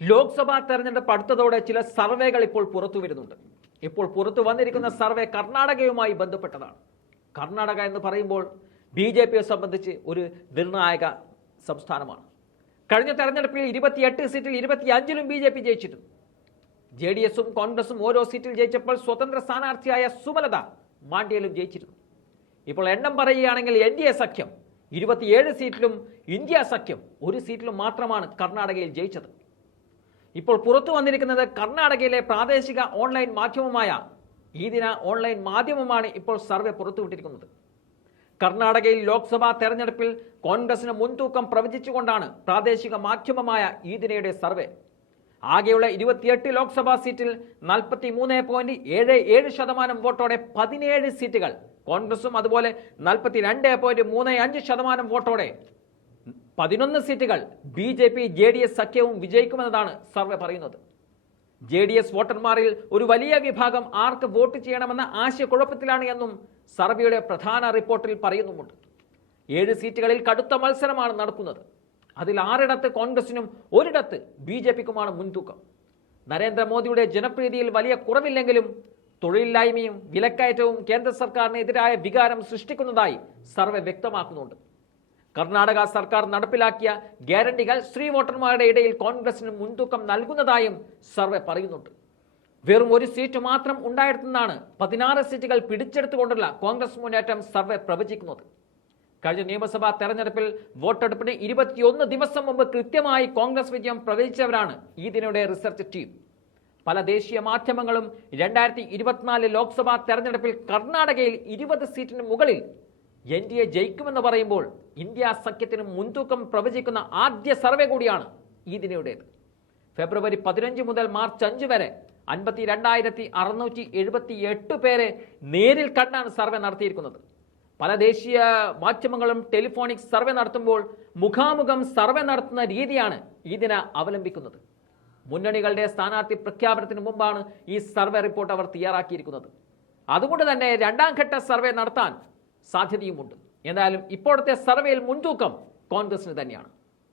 ലോക്സഭാ തെരഞ്ഞെടുപ്പ് അടുത്തതോടെ ചില സർവേകൾ ഇപ്പോൾ പുറത്തു വരുന്നുണ്ട് ഇപ്പോൾ പുറത്തു വന്നിരിക്കുന്ന സർവേ കർണാടകയുമായി ബന്ധപ്പെട്ടതാണ്. കർണാടക എന്ന് പറയുമ്പോൾ ബി ജെ പിയെ സംബന്ധിച്ച് ഒരു നിർണായക സംസ്ഥാനമാണ്. കഴിഞ്ഞ തെരഞ്ഞെടുപ്പിൽ ഇരുപത്തിയെട്ട് സീറ്റിൽ ഇരുപത്തിയഞ്ചിലും ബി ജെ പി ജയിച്ചിരുന്നു. ജെ ഡി എസും കോൺഗ്രസും ഓരോ സീറ്റിൽ ജയിച്ചപ്പോൾ സ്വതന്ത്ര സ്ഥാനാർത്ഥിയായ സുമലത മാണ്ഡ്യയിലും ജയിച്ചിരുന്നു. ഇപ്പോൾ എണ്ണം പറയുകയാണെങ്കിൽ എൻ ഡി എ സഖ്യം ഇരുപത്തിയേഴ് സീറ്റിലും ഇന്ത്യ സഖ്യം ഒരു സീറ്റിലും മാത്രമാണ് കർണാടകയിൽ ജയിച്ചത്. ഇപ്പോൾ പുറത്തു വന്നിരിക്കുന്നത് കർണാടകയിലെ പ്രാദേശിക ഓൺലൈൻ മാധ്യമമായ ഈ ദിന ഓൺലൈൻ മാധ്യമമാണ് ഇപ്പോൾ സർവേ പുറത്തുവിട്ടിരിക്കുന്നത്. കർണാടകയിൽ ലോക്സഭാ തെരഞ്ഞെടുപ്പിൽ കോൺഗ്രസിന് മുൻതൂക്കം പ്രവചിച്ചുകൊണ്ടാണ് പ്രാദേശിക മാധ്യമമായ ഈ ദിനയുടെ സർവേ. ആകെയുള്ള ഇരുപത്തിയെട്ട് ലോക്സഭാ സീറ്റിൽ നാൽപ്പത്തി മൂന്ന് പോയിന്റ് ഏഴ് ഏഴ് ശതമാനം വോട്ടോടെ പതിനേഴ് സീറ്റുകൾ. കോൺഗ്രസും അതുപോലെ നാൽപ്പത്തി രണ്ട് പോയിന്റ് മൂന്ന് അഞ്ച് ശതമാനം വോട്ടോടെ പതിനൊന്ന് സീറ്റുകൾ B J P J D S സഖ്യവും വിജയിക്കുമെന്നതാണ് സർവേ പറയുന്നത്. ജെ ഡി എസ് വോട്ടർമാരിൽ ഒരു വലിയ വിഭാഗം ആർക്ക് വോട്ട് ചെയ്യണമെന്ന ആശയക്കുഴപ്പത്തിലാണ് എന്നും സർവേയുടെ പ്രധാന റിപ്പോർട്ടിൽ പറയുന്നുമുണ്ട്. ഏഴ് സീറ്റുകളിൽ കടുത്ത മത്സരമാണ് നടക്കുന്നത്. അതിൽ ആറിടത്ത് കോൺഗ്രസിനും ഒരിടത്ത് ബി ജെ പിക്കുമാണ് മുൻതൂക്കം. നരേന്ദ്രമോദിയുടെ ജനപ്രീതിയിൽ വലിയ കുറവില്ലെങ്കിലും തൊഴിലില്ലായ്മയും വിലക്കയറ്റവും കേന്ദ്ര സർക്കാരിനെതിരായ വികാരം സൃഷ്ടിക്കുന്നതായി സർവേ വ്യക്തമാക്കുന്നുണ്ട്. കർണാടക സർക്കാർ നടപ്പിലാക്കിയ ഗ്യാരണ്ടികൾ സ്ത്രീ വോട്ടർമാരുടെ ഇടയിൽ കോൺഗ്രസിന് മുൻതൂക്കം നൽകുന്നതായും സർവേ പറയുന്നുണ്ട്. വെറും ഒരു സീറ്റ് മാത്രം ഉണ്ടായിരുന്നാണ് പതിനാറ് സീറ്റുകൾ പിടിച്ചെടുത്തുകൊണ്ടുള്ള കോൺഗ്രസ് മുന്നേറ്റം സർവേ പ്രവചിക്കുന്നത്. കഴിഞ്ഞ നിയമസഭാ തെരഞ്ഞെടുപ്പിൽ വോട്ടെടുപ്പിന് ഇരുപത്തിയൊന്ന് ദിവസം മുമ്പ് കൃത്യമായി കോൺഗ്രസ് വിജയം പ്രവചിച്ചവരാണ് ഈ ദിനയുടെ റിസർച്ച് ടീം. പല ദേശീയ മാധ്യമങ്ങളും രണ്ടായിരത്തി ഇരുപത്തിനാല് ലോക്സഭാ തെരഞ്ഞെടുപ്പിൽ കർണാടകയിൽ ഇരുപത് സീറ്റിന് മുകളിൽ എൻ ഡി എ ജയിക്കുമെന്ന് പറയുമ്പോൾ ഇന്ത്യ സഖ്യത്തിന് മുൻതൂക്കം പ്രവചിക്കുന്ന ആദ്യ സർവേ കൂടിയാണ് ഈ ദിനയുടേത്. ഫെബ്രുവരി പതിനഞ്ച് മുതൽ മാർച്ച് അഞ്ച് വരെ അൻപത്തി രണ്ടായിരത്തി അറുന്നൂറ്റി എഴുപത്തി എട്ട് പേരെ നേരിൽ കണ്ടാണ് സർവേ നടത്തിയിരിക്കുന്നത്. പല ദേശീയ മാധ്യമങ്ങളും ടെലിഫോണിക് സർവേ നടത്തുമ്പോൾ മുഖാമുഖം സർവേ നടത്തുന്ന രീതിയാണ് ഇതിന അവലംബിക്കുന്നത്. മുന്നണികളുടെ സ്ഥാനാർത്ഥി പ്രഖ്യാപനത്തിന് മുമ്പാണ് ഈ സർവേ റിപ്പോർട്ട് അവർ തയ്യാറാക്കിയിരിക്കുന്നത്. അതുകൊണ്ട് തന്നെ രണ്ടാം ഘട്ട സർവേ നടത്താൻ സാധ്യതയുമുണ്ട്. എന്തായാലും ഇപ്പോഴത്തെ സർവേയിൽ മുൻതൂക്കം കോൺഗ്രസിന് തന്നെയാണ്.